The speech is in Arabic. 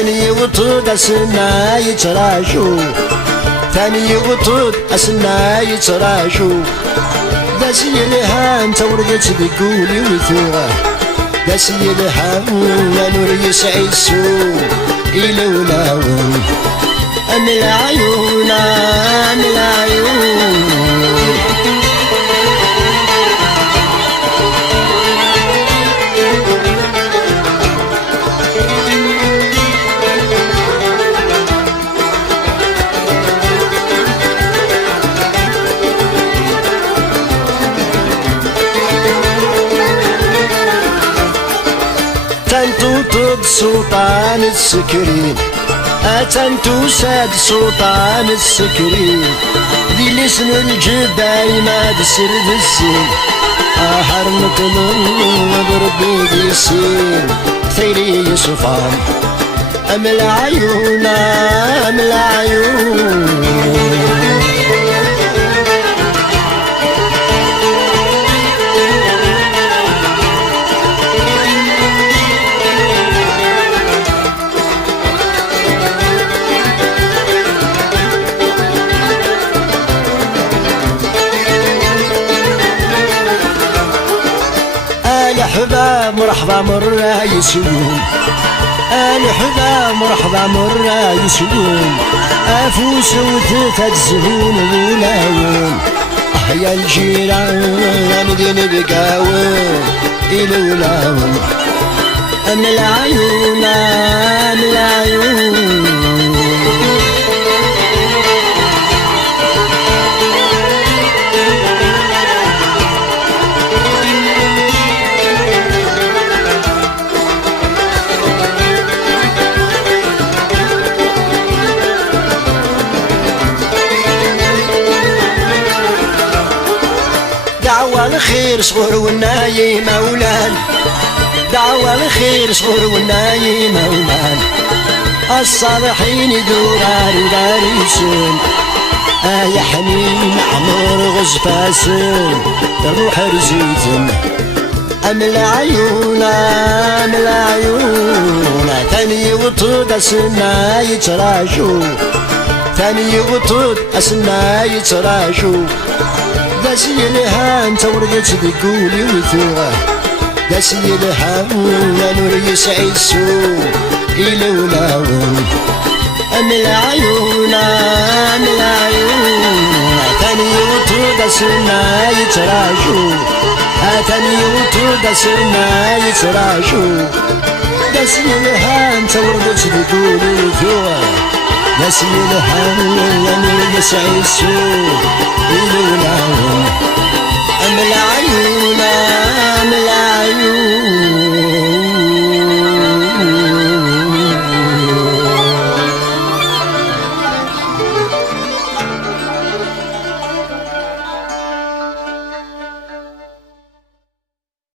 ثاني وطود أسنا يتراجو ثاني وطود أسنا يتراجو داسي الهام تورقت بقولي وثوغه داسي الهام نور يسعسو إلى ولاون أم العيون أم العيون تنتو سلطان السكرين تنتو ساد سلطان السكرين ذي لسن الجبال ما تسرد السين حرمت من بربي ذي السين ثيري صفان أم العيون أم العيون الحباب مرحبا مرة يسوون الحباب مرحبا مرة يسوون أفوس وثلاثة زهون ولاون يا الجيران دين بقاون إلى ولاون أم العيون أم العيون دعوة الخير صغر والناي مولان دعوة الخير صغر والناي مولان الصالحين دورار داريسون يا حنين عمر غزفاسون الروح رزيتن أم العيون أم العيون ثاني وطود أسنا يتراجو ثاني وطود أسنا يتراجو داسي الهام تورقت بقولي وثوغه داسي الهام نور يسعسو إلى ولاون أم العيون أم العيون ثاني وطود أسنا يتراجو ثاني وطود أسنا يتراجو داسي الهام تورقت بقولي وثوغه داسي الهام نور يسعسو إلى ولاون